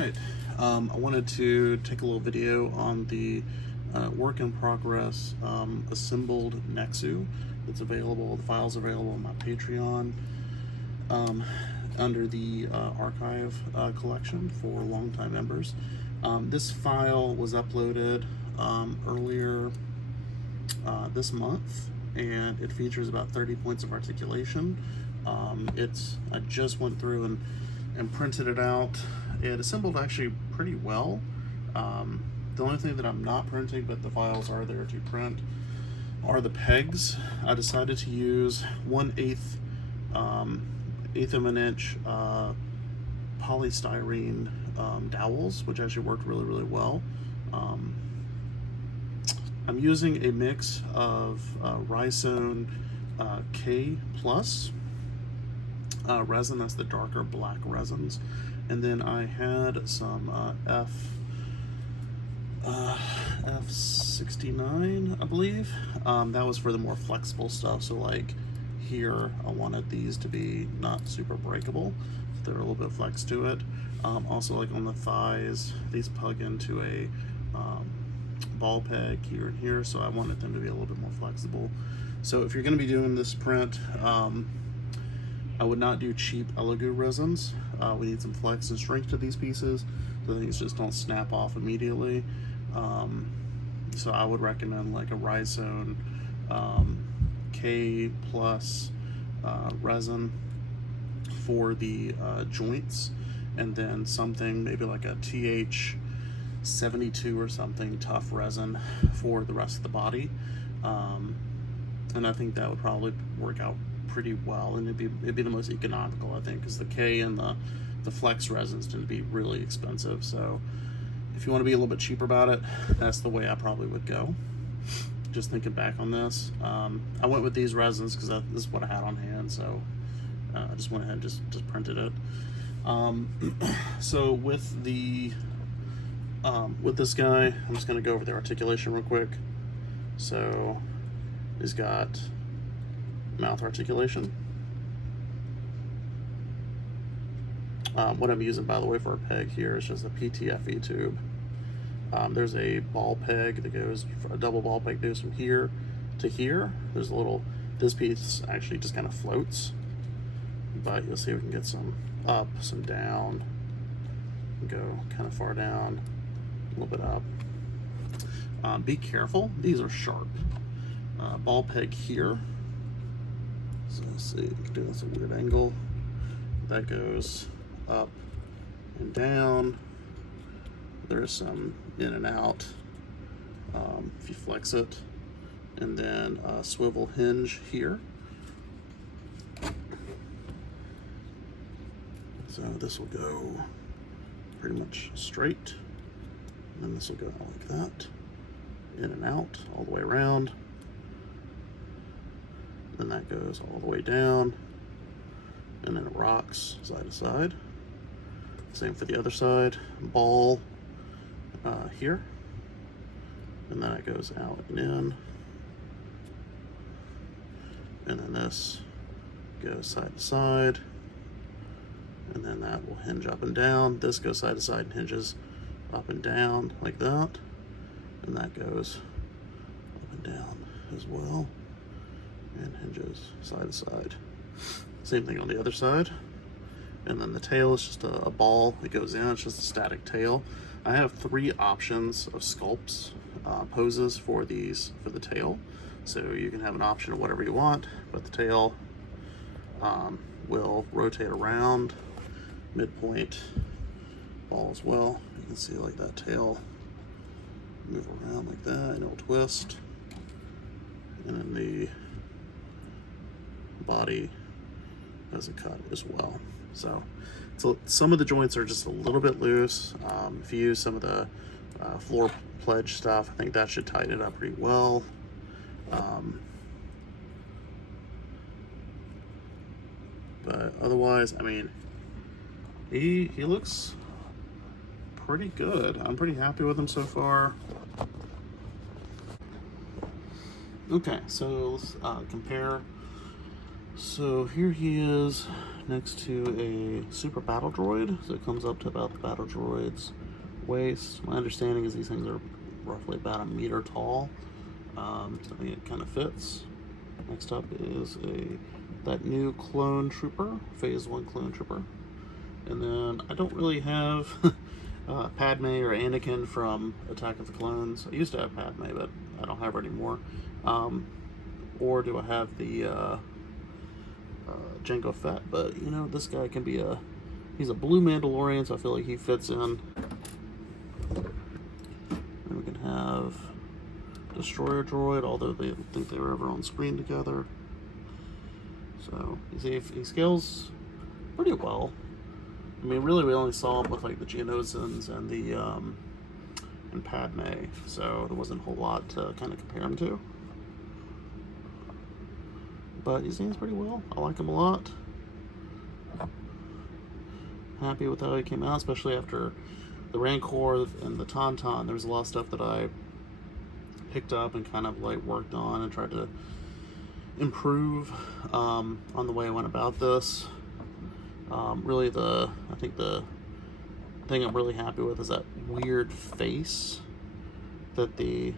right, I wanted to take a little video on the work in progress assembled Nexu that's available. The file's available on my Patreon under the archive collection for longtime members. This file was uploaded earlier this month, and it features about 30 points of articulation. I just went through and printed it out. It assembled actually pretty well. The only thing that I'm not printing, but the files are there to print, are the pegs. I decided to use 1/8 of an inch polystyrene dowels, which actually worked really well. I'm using a mix of Rhizone K plus resin, that's the darker black resins, and then I had some F69, I believe. That was for the more flexible stuff. So like here, I wanted these to be not super breakable. They're a little bit flex to it. Also, like on the thighs, these plug into a ball peg here and here, so I wanted them to be a little bit more flexible. So if you're going to be doing this print, I would not do cheap Elegoo resins. We need some flex and strength to these pieces, so things just don't snap off immediately. So I would recommend like a Rhizone K plus resin for the joints, and then something maybe like a TH72 or something tough resin for the rest of the body. And I think that would probably work out pretty well, and it'd be the most economical, I think, because the K and the flex resins tend to be really expensive. So if you want to be a little bit cheaper about it, that's the way I probably would go. Just thinking back on this, I went with these resins because this is what I had on hand, so I just went ahead and just printed it. So with this guy, I'm just going to go over the articulation real quick. So he's got mouth articulation. What I'm using, by the way, for a peg here is just a PTFE tube. There's a ball peg that goes, a double ball peg goes from here to here. There's a little, this piece actually just kind of floats, but you'll see we can get some up, some down, go kind of far down, a little bit up. Be careful, these are sharp. Ball peg here. So let's see, we can do this at a weird angle. That goes up and down. There's some in and out if you flex it. And then a swivel hinge here. So this will go pretty much straight. And then this will go like that. In and out, all the way around. Then that goes all the way down, and then it rocks side to side. Same for the other side. Ball here, and then it goes out and in, and then this goes side to side, and then that will hinge up and down. This goes side to side and hinges up and down like that, and that goes up and down as well, and hinges side to side. Same thing on the other side. And then the tail is just a ball that goes in. It's just a static tail. I have 3 options of sculpts, poses for the tail. So you can have an option of whatever you want, but the tail will rotate around, midpoint ball as well. You can see like that tail move around like that, and it'll twist. And then the body has a cut as well. So some of the joints are just a little bit loose. If you use some of the floor pledge stuff, I think that should tighten it up pretty well. But otherwise, I mean, he looks pretty good. I'm pretty happy with him so far. Okay, so let's compare. So here he is next to a super battle droid. So it comes up to about the battle droid's waist. My understanding is these things are roughly about 1 meter tall. So I think it kind of fits. Next up is that new clone trooper, phase 1 clone trooper. And then I don't really have Padme or Anakin from Attack of the Clones. I used to have Padme, but I don't have her anymore. Or do I have the Jango Fett? But you know, this guy can be he's a blue Mandalorian, so I feel like he fits in. And we can have Destroyer Droid, although they don't think they were ever on screen together. So you see, he scales pretty well. I mean, really, we only saw him with like the Geonosians and the and Padme, so there wasn't a whole lot to kind of compare him to. But he stands pretty well. I like him a lot. Happy with how he came out, especially after the Rancor and the Tauntaun. There was a lot of stuff that I picked up and kind of like worked on and tried to improve on the way I went about this. Really, I think the thing I'm really happy with is that weird face that the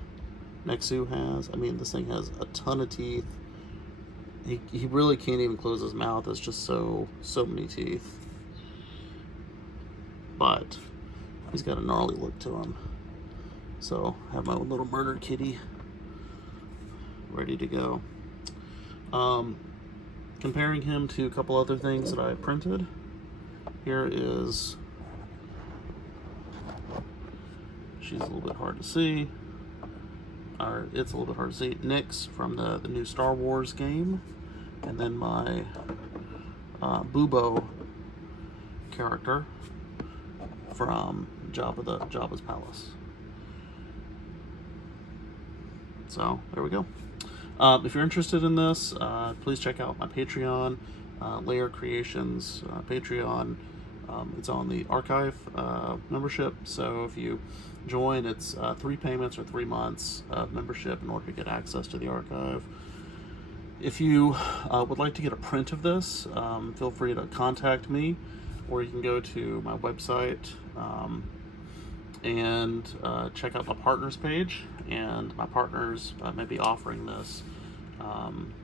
Nexu has. I mean, this thing has a ton of teeth. He really can't even close his mouth. It's just so many teeth. But he's got a gnarly look to him. So I have my own little murder kitty ready to go. Comparing him to a couple other things that I printed. Here is, she's a little bit hard to see, or it's a little bit hard to see, Nyx from the new Star Wars game, and then my Bubo character from Jabba's Palace. So there we go. If you're interested in this, please check out my Patreon, Layer Creations Patreon. It's on the archive membership, so if you join, it's 3 payments or 3 months of membership in order to get access to the archive. If you would like to get a print of this, feel free to contact me, or you can go to my website and check out my partners page, and my partners may be offering this.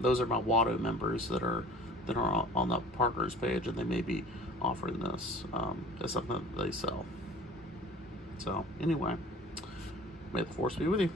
Those are my Watto members that are on the partners page, and they may be offering this as something that they sell. So anyway, may the force be with you.